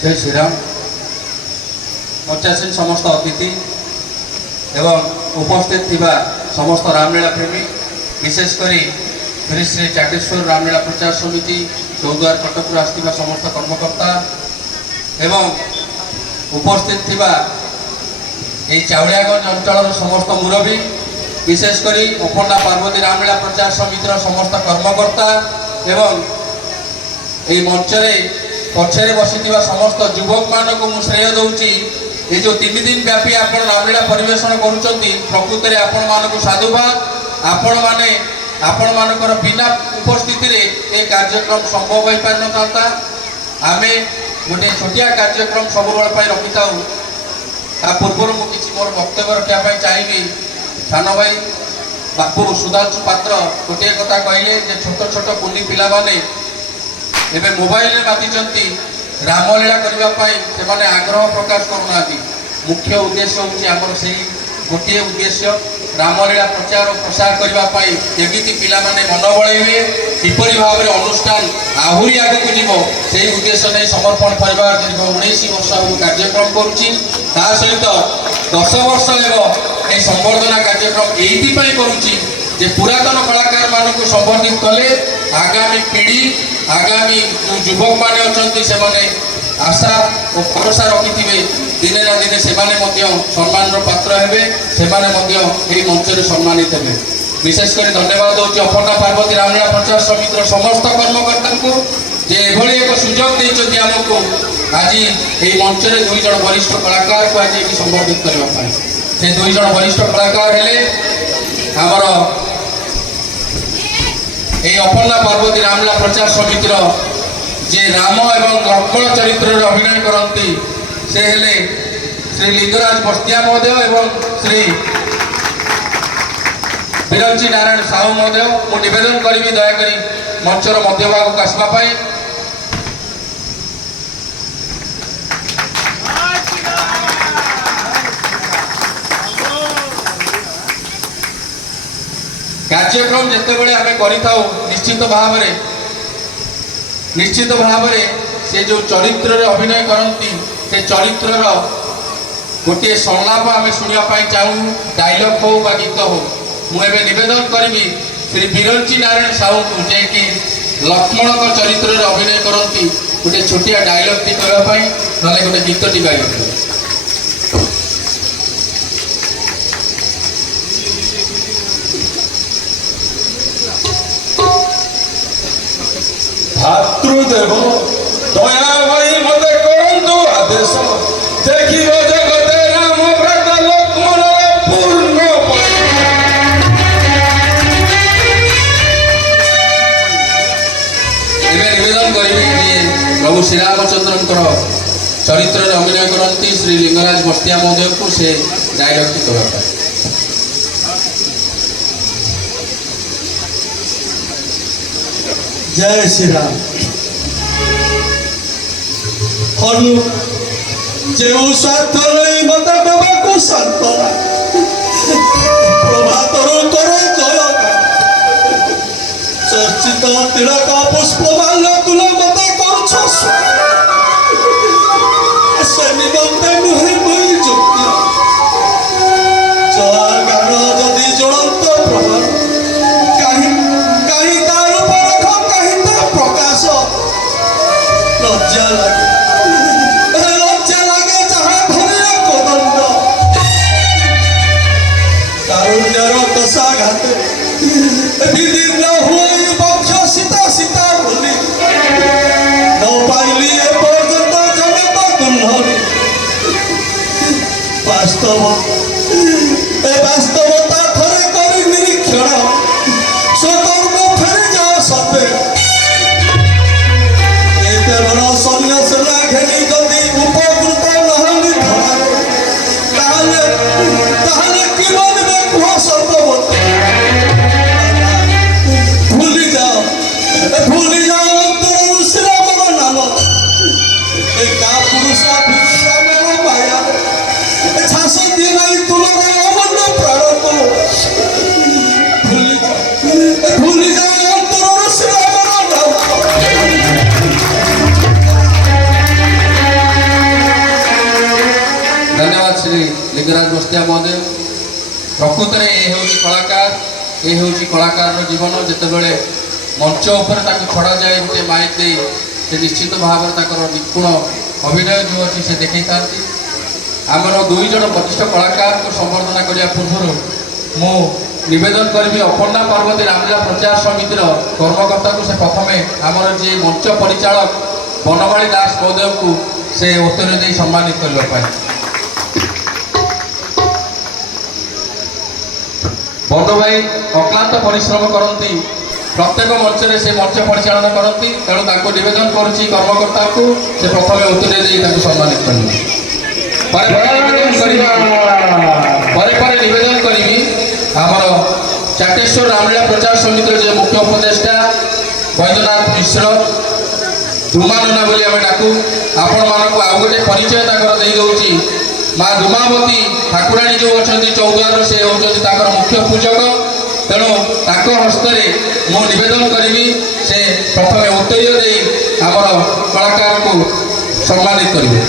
जय श्रीराम। मचासीन समस्त अतिथि एवं उपस्थित थिबा समस्त रामलीला प्रेमी विशेषकर श्री श्री चाटेश्वर रामलीला प्रचार समिति चौद्वार कटक आसथिबा समस्त कर्मकर्ता एवं उपस्थित थिबा এই চাউড়িয়াগঞ্জ অঞ্চলের সমস্ত মুরব্বী বিশেষকরি অপর্ণা পার্বতী রামলীলা প্রচার সমিতির সমস্ত কর্মকর্তা এবং এই মঞ্চরে পছরে বসিଥିବା সমস্ত যুবক মানুষ মু শ্রেয় দৌছি এই যে 3 দিন ব্যাপী আপন রামলীলা পরিবেশন করুচন্তি প্রকৃতরে আপন মানুষ সাধুবাদ আপন মানকর বিনা উপস্থিতিরে এই কার্যক্রম সম্ভব হয়ে পার নথান্তা। আমি গোটে ছোটিয়া কার্যক্রম ସବୁବେଳେ ପାଇଁ ରଖିଥାଉ। ता पूर्व मु किसी मोर वक्तव्य रखा चाहिए। सान भाई बापू सुधांशु पात्र गोटे कथा कहले जे छोट छोट कुनी पिला माने एबे मोबाइल रे मातिचंती रामलीला करने से आग्रह प्रकाश करूना। मुख्य उद्देश्य हूँ आमर से गोटे उद्देश्य रामलीला प्रचार और प्रसार करने केमिति पिला माने मन बड़े किपरि भाव में अनुष्ठान आहरी आगे को जीव से उद्देश्य नहीं समर्पण कर दीर्घ 19 वर्ष कार्यक्रम करुच्ची। ता सहित 10 वर्ष ये संवर्धना कार्यक्रम ये करुच्ची जे पुरातन कलाकार मान को संबर्धित कले आगामी पीढ़ी आगामी जो युवक मैंने अच्छा से आशा और भरोसा रखि दिने ना दिने से सम्मान पात्र हे से मंच में सम्मानित हे। विशेषकर धन्यवाद दूसरी अपर्णा पार्वती रामलीला प्रचार समितिर समस्त कर्मकर्ता को जे एभली एक सुजोग देइछथि हमको आज ये मंच में 2 जन वरिष्ठ कलाकार को आज ये संबर्धित करने से 2 जन वरिष्ठ कलाकार हेले आमर ये अपर्णा पार्वती रामलीला प्रचार समितिर जे राम एवं लक्ष्मण चरित्र अभिनय करती से हेले श्री लिंगराज बस्तिया महोदय एवं श्री बिरंची नारायण साहू महोदय। मु निवेदन करी दयाकोरी मंचर मध्यभाग को आसवाई। कार्यक्रम जिते आम कर निश्चित भाव से जो चरित्र अभिनय करती से चरित्र गोटे संलाप आम शुणापी चाहूँ डायलॉग हो बा गीत हो। मुझे निवेदन करी श्री बिरंची नारायण साहू को जे कि लक्ष्मण का चरित्र अभिनय करती गोटे छोटिया डायलॉग टी कहवाई ना गोटे गीत टी गाई। भातृदेव दया भाई मते करंतु आदेश देखिव जगते राम भ्राता लक्ष्मण पूर्ण निवेदन करी प्रभु श्री रामचंद्र चरित्र अभिनय करती श्री लिंगराज बस्तिया महोदय को से डायलॉग टी कहवा। जय श्री राम। हनु जो स्वार्थ नहीं मत बाबा को संतरा प्रभातर कर जय चर्चित तिलक पुष्पमाल्य तुला मत कर से निमंते मुहे मुहि जोग्य चला गान जदि ज्वलंत प्रभाव कहीं कहीं तार प्रकाश लज्जा लगे जहाँ भरिया कोदंड तारुण्यर कषा घाते विदीर्ण हुई वक्ष सीता सीता बोली न पाइली ए पर्यंत जगत कुंभरी वास्तवता थरे करी निरीक्षण स्वतर्क फेरी जाओ सते सन्यास घेनी जदि उपकृत नहली धराले कि बनबे कुह सत्यवती भूली जाओ अंतर श्रीराम नाम ए का पुरुषा विश्राम माया छास दिए नहीं लिंगराज बस्तिया महोदय प्रकृत में ये हूँ कलाकार ये हूँ कलाकार जीवन जितेबले मंच उपर छड़ा जाए गोटे माइक दे से निश्चित भाव में निपुण अभिनय जो अच्छी से देखी था आमर दुई जन प्रतिष्ठ कलाकार को संबर्धना करने पूर्व मु निवेदन करी अपर्णा पार्वती रामलीला प्रचार समितिर कर्मकर्ता को से प्रथम आमर जी मंच परिचालक बनमाली दास महोदय को से उत्तर दे सम्मानित करने बंधु भाई अक्लांत परिश्रम करती प्रत्येक मंच से मंच परिचालन करती तेणु निवेदन करुच्ची कर्मकर्ता को से प्रथम उत्तर दे सम्मानित करें निवेदन करी आमर चाटेश्वर रामलीला प्रचार समिति जो मुख्य उपदेष्टा वैद्यनाथ मिश्र धूमानना बोली आम डाकू आपण मानक आउ गोटे परिचय दे माँ धूमावती ठाकुराणी जो अच्छा चौद्वार से होकर मुख्य पूजक तेणु हस्ते मु निवेदन करी से प्रथम उत्तर दे आमर कलाकार को सम्मानित करेंगे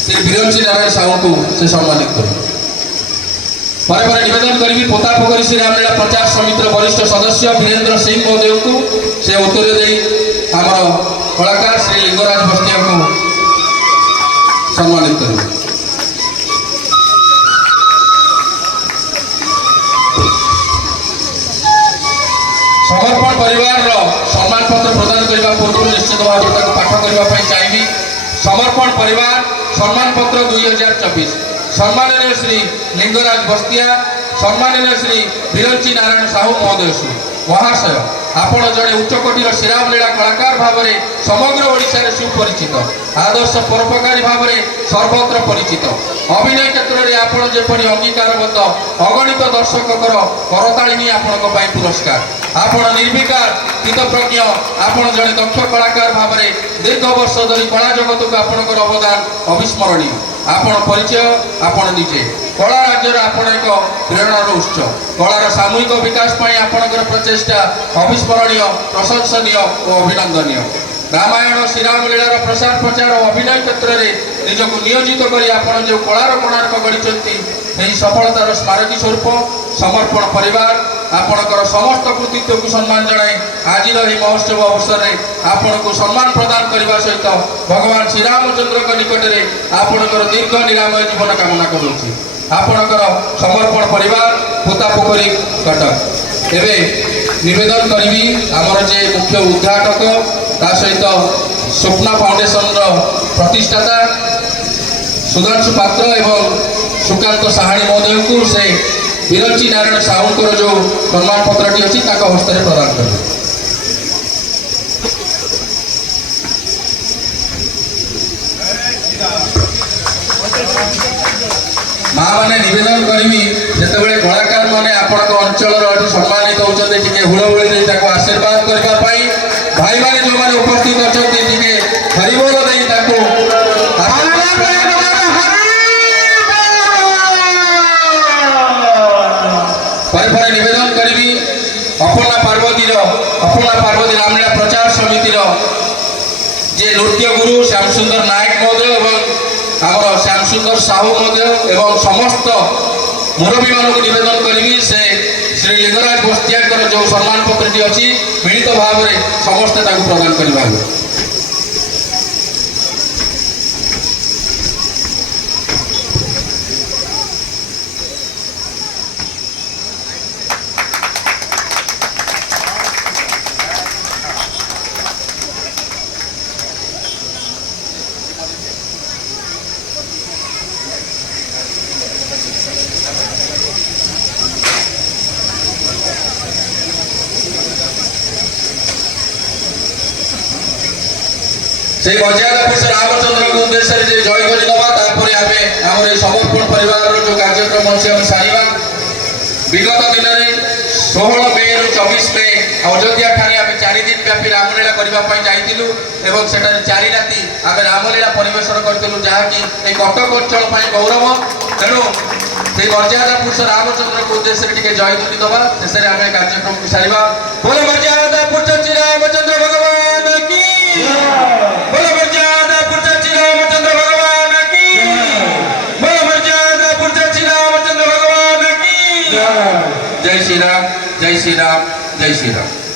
श्री बिरंची नारायण साहू को से सम्मानित करेंगे पर निवेदन करी पोतापोखरी श्री रामलीला प्रचार समितिर वरिष्ठ सदस्य वीरेंद्र सिंह महोदय को से उत्तर दे आमर कलाकार श्री लिंगराज बस्तिया को सम्मानित करेंगे समर्पण परिवार सम्मान पत्र प्रदान करने पूर्व निश्चित भाव पाठ करने चाहिए समर्पण परिवार सम्मान पत्र 2024 सम्माननीय श्री लिंगराज बस्तिया सम्माननीय श्री बिरंची नारायण साहू महोदय महाशय आपण जड़े उच्चकोटीर श्रीरामलीला कलाकार भाव में समग्र ओडिशा रे सुपरिचित आदर्श परोपकारी भाव में सर्वत्र परिचित अभिनय क्षेत्र में आपण जेपरी अंगीकारबद्ध अगणित दर्शकर करताड़ी आपण पुरस्कार आपण निर्विकार हितप्रज्ञ आपण जड़े दक्ष कलाकार भाव में दीर्घ वर्ष धरी कला जगत को आपणकर अवदान अविस्मरणीय आपण परिचय आपण निजे कला राज्यर आपण एक प्रेरणार उत्स कलार सामूहिक विकास आपणकर प्रचेषा अविस्मरणीय प्रशंसनीय और अभिनंदनीय रामायण श्रीरामलीलार प्रसार प्रचार और अभिनय क्षेत्र में निजक नियोजित कर आपण जो कलार कोणार्क गढ़ी सफलतार स्मारकी स्वरूप समर्पण परिवार आपणकर समस्त कृतित्व को सम्मान जनाए आज महोत्सव अवसर में आपण को सम्मान प्रदान करने सहित भगवान श्रीरामचंद्र निकट में आपणकर दीर्घ निरामय जीवन कामना करुच्ची आपणकर समर्पण परिवार पोतापोखरी कटक एवं निवेदन करी आमर जे मुख्य उद्घाटक ता सहित स्वप्ना फाउंडेशन प्रतिष्ठाता सुधांशु पात्र एवं सुकांत साहाणी महोदय को से बिरंची नारायण साहू जो सम्मान पत्र अच्छी हस्त प्रदान करें माँ मैंने निवेदन करी जिते कलाकार मैंने आपण अंचल सम्मानित होती हुड़हुड़ी आशीर्वाद करने भाई मैंने जो मैंने उपस्थित अच्छा हरिबोल निवेदन करी अपर्णा पार्वती रामलीला प्रचार समितिर जे नृत्य गुरु श्याम सुंदर नायक महोदय और आम श्याम सुंदर साहू महोदय एवं समस्त मुरबी मान निवेदन करी से श्री लिंगराज बस्तिया जो सम्मान पत्र अच्छी मिलित भाव में समस्ते प्रदान करने से मर्यादा पुरुष रामचंद्र को उद्देश्य से जय करदे आम समर्पण परिवार जो कार्यक्रम अच्छे हम सारा विगत दिन में 16 मे रु 24 मे अयोध्या ठारे आम 4 दिन व्यापी रामलीला करने जाइलु एवं से 4 राति आम रामलीला परिवेशन करूँ जहाँकि कटक अंचल गौरव तेणु से मर्यादा पुरुष रामचंद्र को उद्देश्य टी जय ध्वनि दवा शेष में आम कार्यक्रम को सारा बोलो मर्यादा पुरुष श्री रामचंद्र भगवान की बोलो मर्यादा पुरुष श्री रामचंद्र भगवान की ଜୟ ଶ୍ରୀରାମ ଜୟ ଶ୍ରୀରାମ ଜୟ ଶ୍ରୀରାମ।